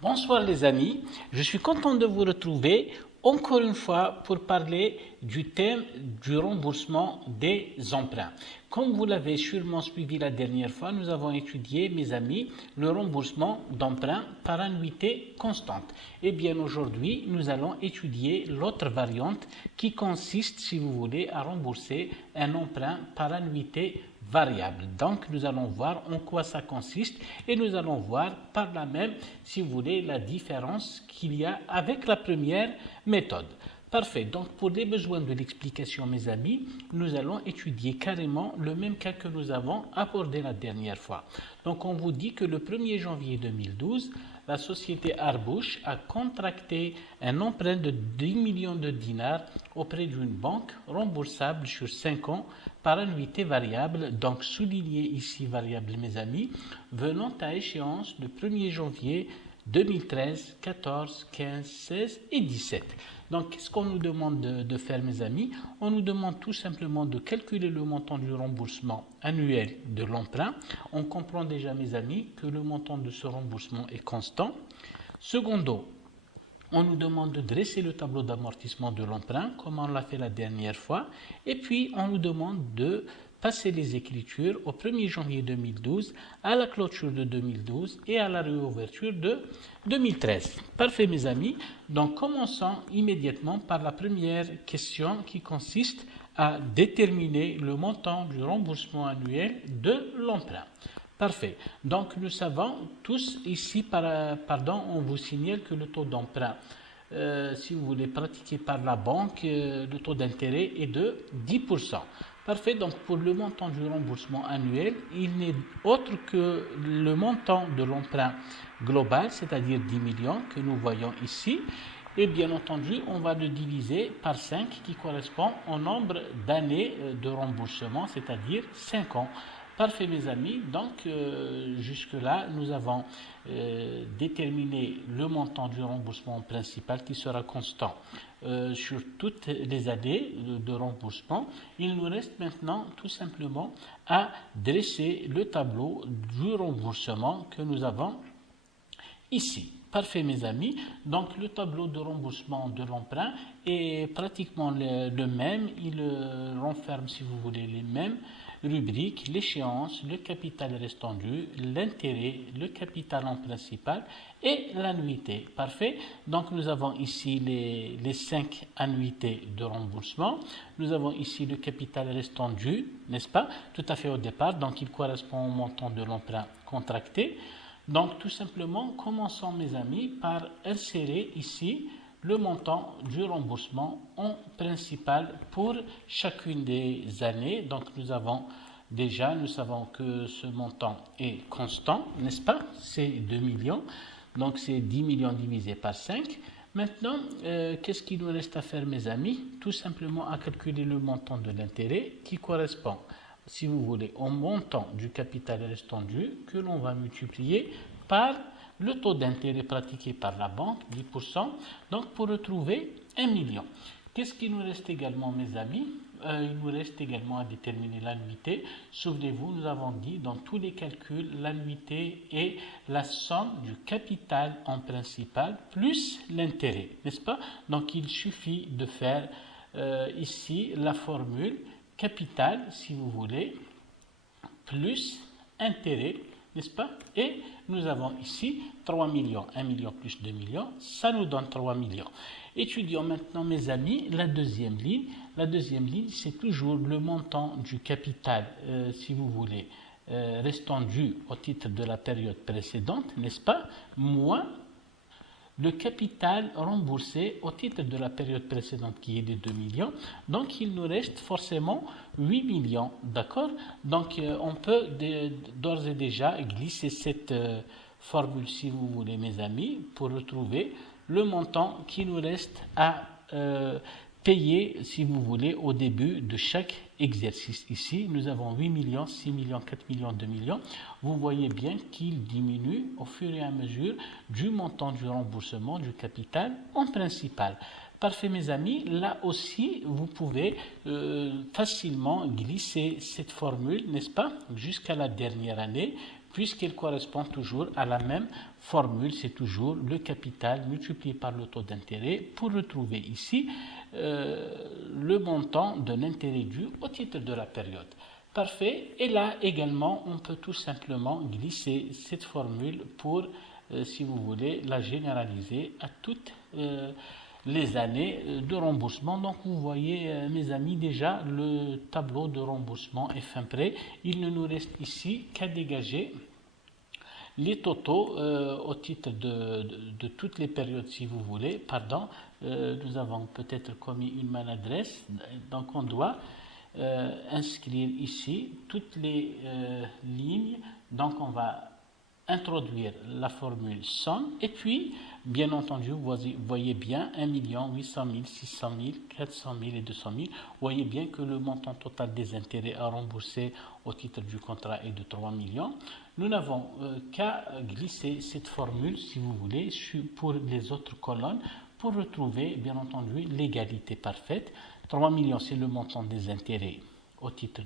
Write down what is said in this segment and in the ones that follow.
Bonsoir les amis, je suis content de vous retrouver encore une fois pour parler du thème du remboursement des emprunts. Comme vous l'avez sûrement suivi la dernière fois, nous avons étudié, mes amis, le remboursement d'emprunts par annuité constante. Et bien aujourd'hui, nous allons étudier l'autre variante qui consiste, si vous voulez, à rembourser un emprunt par annuité variable. Donc nous allons voir en quoi ça consiste et nous allons voir par là même, si vous voulez, la différence qu'il y a avec la première méthode. Parfait. Donc, pour les besoins de l'explication, mes amis, nous allons étudier carrément le même cas que nous avons abordé la dernière fois. Donc, on vous dit que le 1er janvier 2012, la société Arbouch a contracté un emprunt de 10 millions de dinars auprès d'une banque remboursable sur 5 ans par annuité variable, donc souligné ici variable, mes amis, venant à échéance le 1er janvier 2013, 14, 15, 16 et 17. Donc, qu'est-ce qu'on nous demande de faire, mes amis? On nous demande tout simplement de calculer le montant du remboursement annuel de l'emprunt. On comprend déjà, mes amis, que le montant de ce remboursement est constant. Secondo, on nous demande de dresser le tableau d'amortissement de l'emprunt, comme on l'a fait la dernière fois. Et puis, on nous demande de passer les écritures au 1er janvier 2012, à la clôture de 2012 et à la réouverture de 2013. Parfait, mes amis. Donc, commençons immédiatement par la première question qui consiste à déterminer le montant du remboursement annuel de l'emprunt. Parfait. Donc, nous savons tous ici, on vous signale que le taux d'emprunt, si vous voulez pratiquer par la banque, le taux d'intérêt est de 10%. Parfait. Donc, pour le montant du remboursement annuel, il n'est autre que le montant de l'emprunt global, c'est-à-dire 10 millions que nous voyons ici. Et bien entendu, on va le diviser par 5 qui correspond au nombre d'années de remboursement, c'est-à-dire 5 ans. Parfait, mes amis. Donc, jusque-là, nous avons déterminé le montant du remboursement principal qui sera constant sur toutes les années de remboursement. Il nous reste maintenant tout simplement à dresser le tableau du remboursement que nous avons ici. Parfait, mes amis. Donc, le tableau de remboursement de l'emprunt est pratiquement le même. Il renferme, si vous voulez, les mêmes rubriques, l'échéance, le capital restant dû, l'intérêt, le capital en principal et l'annuité. Parfait. Donc, nous avons ici les 5 annuités de remboursement. Nous avons ici le capital restant dû, n'est-ce pas? Tout à fait au départ. Donc, il correspond au montant de l'emprunt contracté. Donc, tout simplement, commençons, mes amis, par insérer ici le montant du remboursement en principal pour chacune des années. Donc, nous savons que ce montant est constant, n'est-ce pas? C'est 2 millions. Donc, c'est 10 millions divisé par 5. Maintenant, qu'est-ce qu'il nous reste à faire, mes amis? Tout simplement à calculer le montant de l'intérêt qui correspond, si vous voulez, au montant du capital restant dû que l'on va multiplier par le taux d'intérêt pratiqué par la banque, 10%, donc pour retrouver 1 million. Qu'est-ce qu'il nous reste également, mes amis? Il nous reste également à déterminer l'annuité. Souvenez-vous, nous avons dit dans tous les calculs, l'annuité est la somme du capital en principal plus l'intérêt, n'est-ce pas? Donc il suffit de faire ici la formule capital, si vous voulez, plus intérêt, n'est-ce pas? Et nous avons ici 3 millions, 1 million plus 2 millions, ça nous donne 3 millions. Étudions maintenant, mes amis, la deuxième ligne. La deuxième ligne, c'est toujours le montant du capital, si vous voulez, restant dû au titre de la période précédente, n'est-ce pas? Moins le capital remboursé au titre de la période précédente qui est de 2 millions. Donc, il nous reste forcément 8 millions, d'accord? Donc, on peut d'ores et déjà glisser cette formule, si vous voulez, mes amis, pour retrouver le montant qui nous reste à payer, si vous voulez, au début de chaque exercice. Ici, nous avons 8 millions, 6 millions, 4 millions, 2 millions. Vous voyez bien qu'il diminue au fur et à mesure du montant du remboursement du capital en principal. Parfait, mes amis. Là aussi, vous pouvez facilement glisser cette formule, n'est-ce pas, jusqu'à la dernière année, puisqu'elle correspond toujours à la même formule, c'est toujours le capital multiplié par le taux d'intérêt pour retrouver ici le montant de l'intérêt dû au titre de la période. Parfait. Et là également, on peut tout simplement glisser cette formule pour, si vous voulez, la généraliser à toutes les années de remboursement. Donc vous voyez, mes amis, déjà le tableau de remboursement est fin prêt. Il ne nous reste ici qu'à dégager les totaux au titre de toutes les périodes, si vous voulez. Pardon, nous avons peut-être commis une maladresse. Donc on doit inscrire ici toutes les lignes. Donc on va introduire la formule somme et puis bien entendu vous voyez bien 1 800 000, 600 000, 400 000 et 200 000. Vous voyez bien que le montant total des intérêts à rembourser au titre du contrat est de 3 millions. Nous n'avons qu'à glisser cette formule, si vous voulez, pour les autres colonnes pour retrouver bien entendu l'égalité parfaite. 3 millions, c'est le montant des intérêts au titre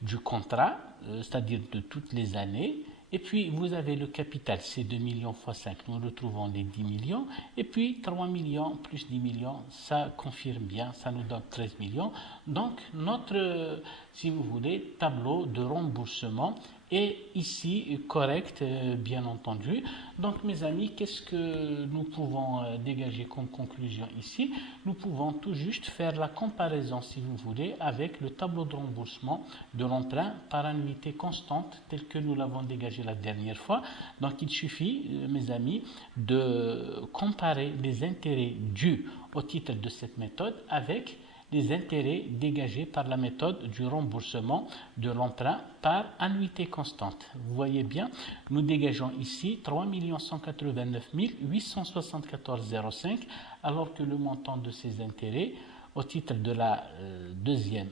du contrat, c'est-à-dire de toutes les années. Et puis, vous avez le capital, c'est 2 millions fois 5, nous retrouvons les 10 millions. Et puis, 3 millions plus 10 millions, ça confirme bien, ça nous donne 13 millions. Donc, notre, si vous voulez, tableau de remboursement est ici correct, bien entendu. Donc, mes amis, qu'est-ce que nous pouvons dégager comme conclusion ici? Nous pouvons tout juste faire la comparaison, si vous voulez, avec le tableau de remboursement de l'emprunt par annuité constante, tel que nous l'avons dégagé la dernière fois. Donc, il suffit, mes amis, de comparer les intérêts dus au titre de cette méthode avec les intérêts dégagés par la méthode du remboursement de l'emprunt par annuité constante. Vous voyez bien, nous dégageons ici 3 189 874,05 alors que le montant de ces intérêts au titre de la deuxième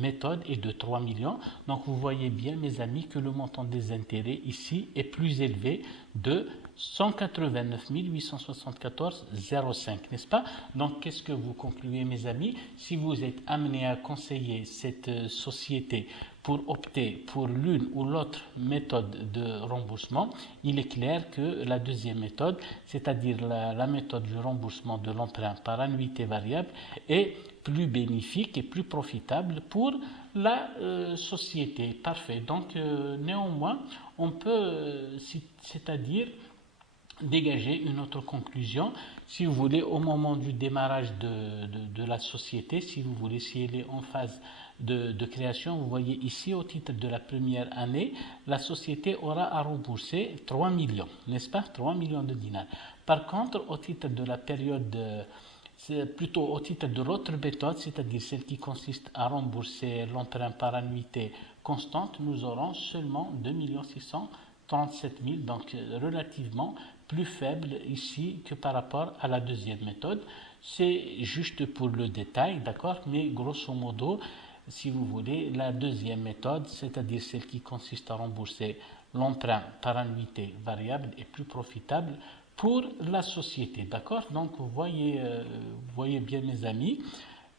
méthode est de 3 millions. Donc vous voyez bien, mes amis, que le montant des intérêts ici est plus élevé de 189 874,05, n'est-ce pas? Donc qu'est-ce que vous concluez, mes amis? Si vous êtes amené à conseiller cette société pour opter pour l'une ou l'autre méthode de remboursement, il est clair que la deuxième méthode, c'est-à-dire la méthode du remboursement de l'emprunt par annuité variable, est plus bénéfique et plus profitable pour la société. Parfait. Donc, néanmoins, on peut, c'est-à-dire, dégager une autre conclusion, si vous voulez, au moment du démarrage de la société, si vous voulez, si elle est en phase de création. Vous voyez ici, au titre de la première année, la société aura à rembourser 3 millions, n'est-ce pas? 3 millions de dinars. Par contre, au titre de la période c'est plutôt au titre de l'autre méthode, c'est-à-dire celle qui consiste à rembourser l'emprunt par annuité constante, nous aurons seulement 2 637 000, donc relativement plus faible ici que par rapport à la deuxième méthode. C'est juste pour le détail, d'accord, mais grosso modo, si vous voulez, la deuxième méthode, c'est-à-dire celle qui consiste à rembourser l'emprunt par annuité variable, est plus profitable pour la société, d'accord? Donc vous voyez bien, mes amis,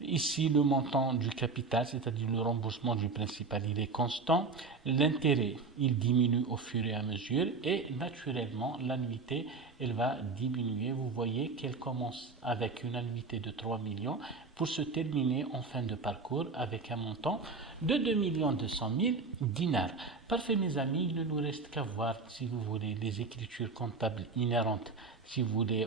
ici le montant du capital, c'est-à-dire le remboursement du principal, il est constant, l'intérêt il diminue au fur et à mesure et naturellement l'annuité elle va diminuer. Vous voyez qu'elle commence avec une annuité de 3 millions pour se terminer en fin de parcours avec un montant de 2 200 000 dinars. Parfait, mes amis, il ne nous reste qu'à voir, si vous voulez, les écritures comptables inhérentes, si vous voulez,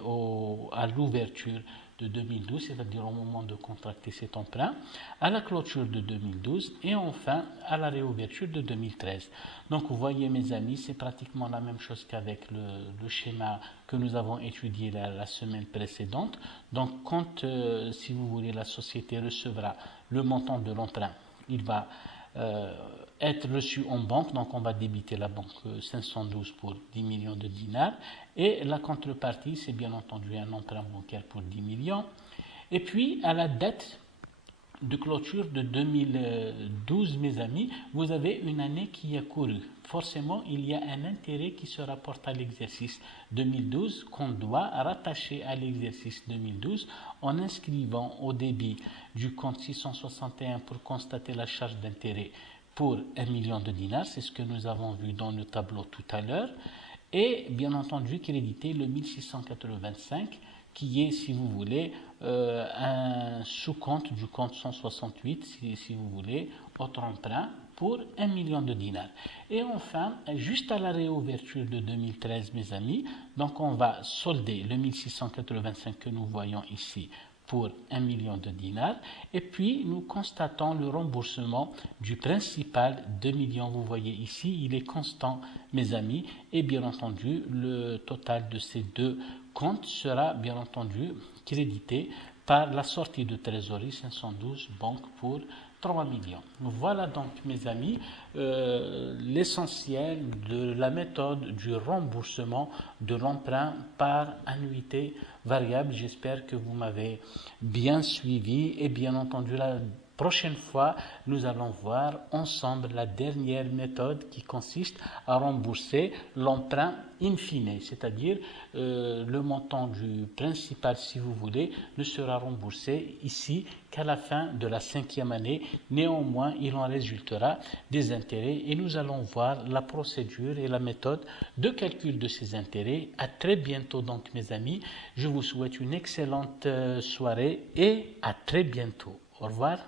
à l'ouverture de 2012, c'est-à-dire au moment de contracter cet emprunt, à la clôture de 2012 et enfin à la réouverture de 2013. Donc vous voyez, mes amis, c'est pratiquement la même chose qu'avec le schéma que nous avons étudié la semaine précédente. Donc quand, si vous voulez, la société recevra le montant de l'emprunt, il va être reçu en banque, donc on va débiter la banque 512 pour 10 millions de dinars et la contrepartie c'est bien entendu un emprunt bancaire pour 10 millions et puis à la date de clôture de 2012, mes amis, vous avez une année qui a couru. Forcément, il y a un intérêt qui se rapporte à l'exercice 2012 qu'on doit rattacher à l'exercice 2012 en inscrivant au débit du compte 661 pour constater la charge d'intérêt pour 1 million de dinars, c'est ce que nous avons vu dans le tableau tout à l'heure, et bien entendu créditer le 1685 qui est, si vous voulez, un sous-compte du compte 168, si vous voulez, autre emprunt pour 1 million de dinars. Et enfin, juste à la réouverture de 2013, mes amis, donc on va solder le 1685 que nous voyons ici pour 1 million de dinars, et puis nous constatons le remboursement du principal 2 millions. Vous voyez ici, il est constant, mes amis, et bien entendu, le total de ces deux comptes sera bien entendu crédité par la sortie de trésorerie 512 banques pour 3 millions. Voilà donc, mes amis, l'essentiel de la méthode du remboursement de l'emprunt par annuité variable. J'espère que vous m'avez bien suivi, et bien entendu la prochaine fois, nous allons voir ensemble la dernière méthode qui consiste à rembourser l'emprunt in fine, c'est-à-dire le montant du principal, si vous voulez, ne sera remboursé ici qu'à la fin de la 5e année. Néanmoins, il en résultera des intérêts, et nous allons voir la procédure et la méthode de calcul de ces intérêts. À très bientôt donc, mes amis. Je vous souhaite une excellente soirée et à très bientôt. Au revoir.